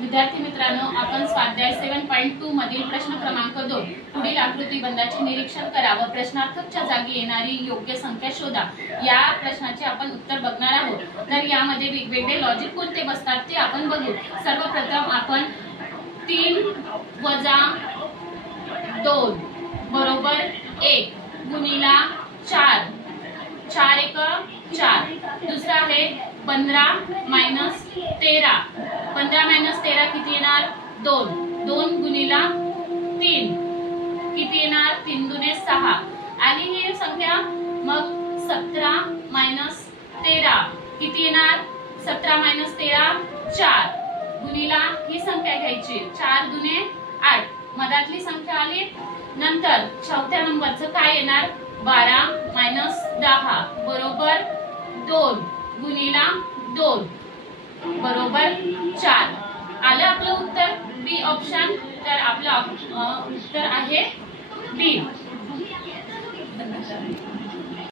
विद्यार्थी मित्रांनो, आपण स्वाध्याय 7.2 मधील प्रश्न क्रमांक 2 पुढील आकृतीबंधाचे निरीक्षण करा व प्रश्नार्थकच्या जागी येणारी योग्य संख्या शोधा या प्रश्नाचे आपण उत्तर बघणार आहोत। तर यामध्ये वेगवेगळे लॉजिक कोणते बसतात ते आपण बघू। सर्वप्रथम आपण 3 वजा 2 बरोबर 1 गुणिला 4 4 एक 4। दूसरा है 15 माइनस 13 15 माइनस 13 किती येणार 2 2 गुणिला 3 किती येणार 3 दुने 6 आणि ही संख्या मग 17 माइनस 13 किती येणार 17 माइनस 13 4 गुणिला ही संख्या घ्यायची 4 दुने 8 मधातली संख्या आली। नंतर चौथ्या नंबरचं काय येणार 12 माइनस 10 बरोबर 2 गुणिला 2 बरोबर 4 आलं आपलं उत्तर बी ऑप्शन। तर आपलं उत्तर आहे बी।